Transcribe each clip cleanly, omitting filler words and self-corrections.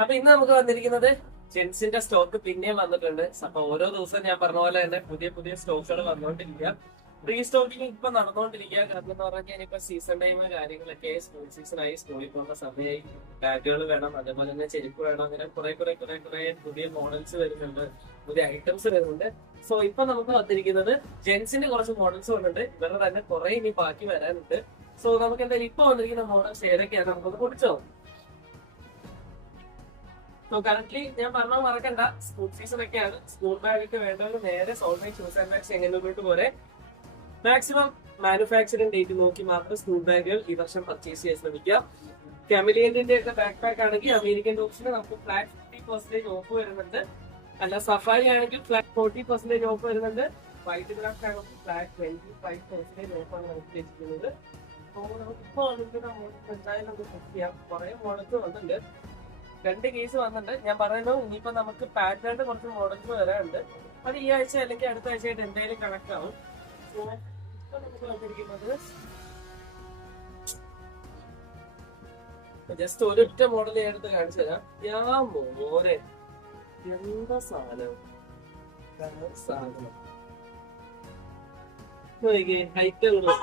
അപ്പൊ ഇന്ന് നമുക്ക് വന്നിരിക്കുന്നത് ജെൻസിന്റെ സ്റ്റോക്ക് പിന്നെയും വന്നിട്ടുണ്ട്. അപ്പൊ ഓരോ ദിവസം ഞാൻ പറഞ്ഞ പോലെ തന്നെ പുതിയ പുതിയ സ്റ്റോക്കുകൾ വന്നുകൊണ്ടിരിക്കുക. പ്രീ സ്റ്റോക്കിംഗ് ഇപ്പൊ നടന്നുകൊണ്ടിരിക്കുക. കാരണം എന്ന് പറഞ്ഞാൽ ഇപ്പൊ സീസൺ ടൈം കാര്യങ്ങളൊക്കെ സ്കൂൾ സീസൺ ആയി, സ്കൂളിൽ പോകുന്ന സമയമായി, ബാഗുകൾ വേണം, അതേപോലെ തന്നെ ചെരുപ്പ് വേണം, അങ്ങനെ കുറെ പുതിയ മോഡൽസ് വരുന്നുണ്ട്, പുതിയ ഐറ്റംസ് വരുന്നുണ്ട്. സോ ഇപ്പൊ നമുക്ക് വന്നിരിക്കുന്നത് ജെൻസിന്റെ കുറച്ച് മോഡൽസ് വന്നിട്ടുണ്ട്. ഇവരുടെ തന്നെ കുറെ ഇനി ബാക്കി വരാനുണ്ട്. സോ നമുക്ക് എന്തായാലും ഇപ്പൊ വന്നിരിക്കുന്ന മോഡൽസ് ഏതൊക്കെയാണ് നമുക്കൊന്ന് കുടിച്ചോ. സോ കറന്റ്ലി ഞാൻ പറഞ്ഞാൽ മറക്കണ്ട, സ്കൂൾ സീസൺ ഒക്കെയാണ്. സ്കൂൾ ബാഗ് ഒക്കെ വേണ്ടവർ നേരെ സോൾമേറ്റ് ഷൂസ് ആൻഡ് ബാഗ്സ് എങ്ങനെയോട്ട് പോലെ മാക്സിമം മാനുഫാക്ചറിംഗ് ഡേറ്റ് നോക്കി മാത്രം സ്കൂൾ ബാഗുകൾ ഈ വർഷം പർച്ചേസ് ചെയ്യാൻ ശ്രമിക്കുക. കാമിലിയന്റെ ഒക്കെ ബാക്ക് പാക്ക് ആണെങ്കിൽ അമേരിക്കൻ ടോപ്സിന് നമുക്ക് ഫ്ലാറ്റ് 50% ഓഫ് വരുന്നുണ്ട്. അല്ല സഫാരി ആണെങ്കിൽ ഫ്ലാറ്റ് 40% ഓഫ് വരുന്നുണ്ട്. വൈറ്റ് ക്രാഫ്റ്റ് ആണെങ്കിൽ ഫ്ലാറ്റ് 25% ഓഫാണ് നമുക്ക് ലഭിക്കുന്നത്. അപ്പോൾ നമുക്കിപ്പോൾ വന്നിരിക്കുന്ന മോഡൽസ് എന്തായാലും നമുക്ക് ചെക്ക് ചെയ്യാം. കുറെ മോഡൽസ് വന്നിട്ടുണ്ട്, 2 കേസ് വന്നിട്ടുണ്ട്. ഞാൻ പറയുന്നു ഇനിയിപ്പോ നമുക്ക് പാറ്റേണിന്റെ കുറച്ച് മോഡൽസ് വരാനുണ്ട്. അത് ഈ ആഴ്ച അല്ലെങ്കിൽ അടുത്ത ആഴ്ചയായിട്ട് എന്തായാലും കണക്ട് ആവും. നമുക്ക് വന്നിരിക്കുന്നത് ജസ്റ്റ് ഒരൊറ്റ മോഡൽ ഞാൻ എടുത്ത് കാണിച്ചു തരാം. മോനെ എന്താ സാധനം ഐറ്റങ്ങള്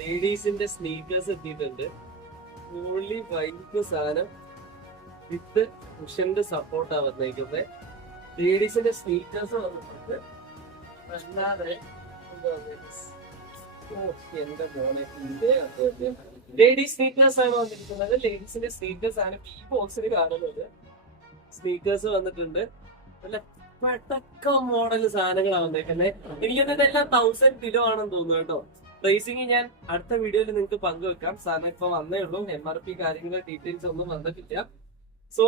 ലേഡീസിന്റെ സ്നീക്കേഴ്സ് എത്തിയിട്ടുണ്ട്. ഫുള്ളി വൈറ്റ് സാധനം വിത്ത് കുഷന്റെ സപ്പോർട്ടാ വന്നേക്കുന്നത്. ലേഡീസിന്റെ സ്നീക്കേഴ്സ് വന്നിട്ടുണ്ട്. അല്ലാതെ എന്റെ മോനെ ലേഡീസ് സ്നീക്കേഴ്സ് ആണ് വന്നിരിക്കുന്നത്. ലേഡീസിന്റെ സ്നീക്കേഴ്സ് ആണ് ഈ ബോക്സിൽ കാണുന്നത്. സ്നീക്കേഴ്സ് വന്നിട്ടുണ്ട്. നല്ല പട്ടക്ക മോഡൽ സാധനങ്ങളാണ് വന്നേക്കുന്നത്. എനിക്കൊന്നും ഇതെല്ലാം 1000 കിലോ ആണെന്ന് തോന്നുന്നു കേട്ടോ. പ്രൈസിങ് ഞാൻ അടുത്ത വീഡിയോയിൽ നിങ്ങൾക്ക് പങ്കുവെക്കാം. സാധനം ഇപ്പൊ വന്നേ ഉള്ളൂ. MRP കാര്യങ്ങൾ ഡീറ്റെയിൽസ് ഒന്നും വന്നിട്ടില്ല. സോ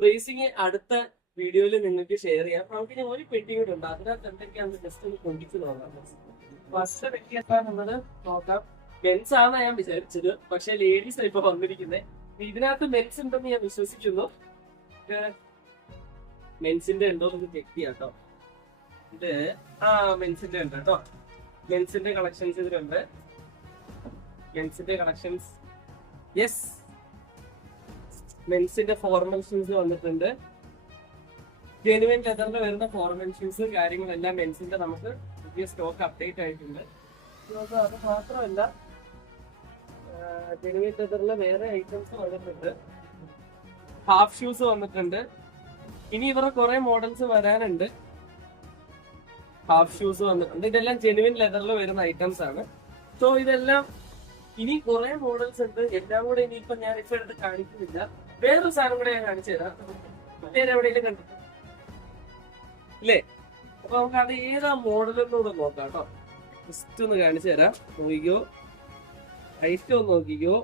പ്രൈസിങ് അടുത്ത വീഡിയോയിൽ നിങ്ങൾക്ക് ഷെയർ ചെയ്യാം. നമുക്ക് ഇനി ഒരു പെട്ടി കൂടെ ഉണ്ട്, അതിനകത്ത് എന്തൊക്കെയാണെന്ന് ജസ്റ്റ് ഒന്ന് കൊണ്ടിച്ച് നോക്കാം. ഫസ്റ്റ് പെട്ടി എന്താണെന്നത് നോക്കാം. മെൻസ് ആണ് ഞാൻ വിചാരിച്ചത്, പക്ഷെ ലേഡീസ് ഇപ്പൊ വന്നിരിക്കുന്നത്. ഇതിനകത്ത് മെൻസ് ഉണ്ടെന്ന് ഞാൻ വിശ്വസിക്കുന്നു. മെൻസിന്റെ ഉണ്ടോ എന്ന് ചെക്ക് ചെയ്യാം കേട്ടോ. ഇത് മെൻസിന്റെ ഉണ്ട് കേട്ടോ. മെൻസിന്റെ കളക്ഷൻസ് ഇതിലുണ്ട്. മെൻസിന്റെ കളക്ഷൻസ് യെസ്, മെൻസിന്റെ ഫോർമൽ ഷൂസ് വന്നിട്ടുണ്ട്. ജെനുവിൻ ലെതറിൽ വരുന്ന ഫോർമൽ ഷൂസ് കാര്യങ്ങളെല്ലാം മെൻസിന്റെ നമുക്ക് പുതിയ സ്റ്റോക്ക് അപ്ഡേറ്റ് ആയിട്ടുണ്ട്. അത് മാത്രമല്ല ജെനുവിൻ ലെതറിലെ വേറെ ഐറ്റംസ് വന്നിട്ടുണ്ട്. ഹാഫ് ഷൂസ് വന്നിട്ടുണ്ട്. ഇനി ഇവരുടെ കുറെ മോഡൽസ് വരാനുണ്ട്. ഹാഫ് ഷൂസ് വന്നിട്ടുണ്ട്. ഇതെല്ലാം ജെനുവിൻ ലെതറിൽ വരുന്ന ഐറ്റംസ് ആണ്. സോ ഇതെല്ലാം ഇനി കുറെ മോഡൽസ് ഉണ്ട്. എല്ലാം കൂടെ ഇനിയിപ്പോ ഞാൻ ഇപ്പൊ എടുത്ത് കാണിക്കുന്നില്ല. വേറൊരു സാധനം കൂടെ ഞാൻ കാണിച്ചു തരാം. വേറെ എവിടെയെങ്കിലും കണ്ടു ഇല്ലേ? അപ്പൊ നമുക്ക് അത് ഏതാ മോഡലെന്നൂടെ നോക്കാം കേട്ടോ. ജസ്റ്റ് ഒന്ന് കാണിച്ചു തരാം. നോക്കിക്കോ, ഐറ്റം ഒന്ന് നോക്കിക്കോ.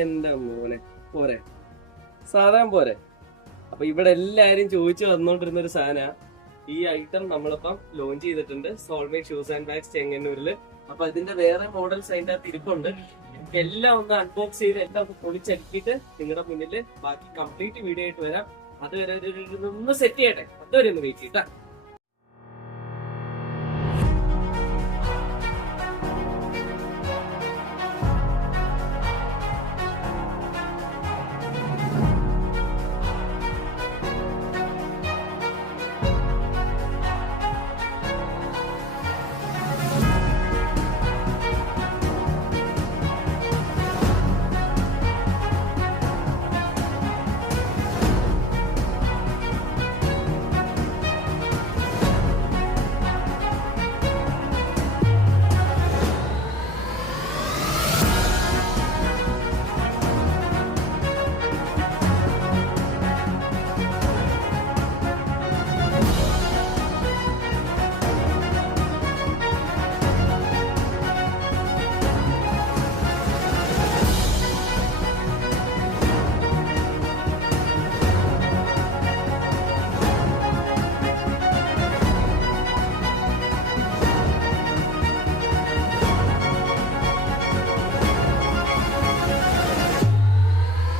എന്റെ മോനെ പോരെ, സാധാരണ പോരെ. അപ്പൊ ഇവിടെ എല്ലാരും ചോദിച്ചു വന്നോണ്ടിരുന്ന ഒരു സാധന ഈ ഐറ്റം നമ്മളിപ്പം ലോഞ്ച് ചെയ്തിട്ടുണ്ട്. സോൾമേറ്റ് ഷൂസ് ആൻഡ് ബാഗ്സ് ചെങ്ങന്നൂരില്. അപ്പൊ ഇതിന്റെ വേറെ മോഡൽസ് അതിന്റെ അകത്ത് ഇരിപ്പുണ്ട്. എല്ലാം ഒന്ന് അൺബോക്സ് ചെയ്ത് എല്ലാം ഒന്ന് പൊളിച്ചടുക്കിയിട്ട് നിങ്ങളുടെ മുന്നിൽ ബാക്കി കംപ്ലീറ്റ് വീഡിയോ ആയിട്ട് വരാം. അതുവരെ ഒന്ന് സെറ്റ് ചെയ്യട്ടെ. അതുവരെ ഒന്ന് വെയിറ്റ് ചെയ്യട്ടാ.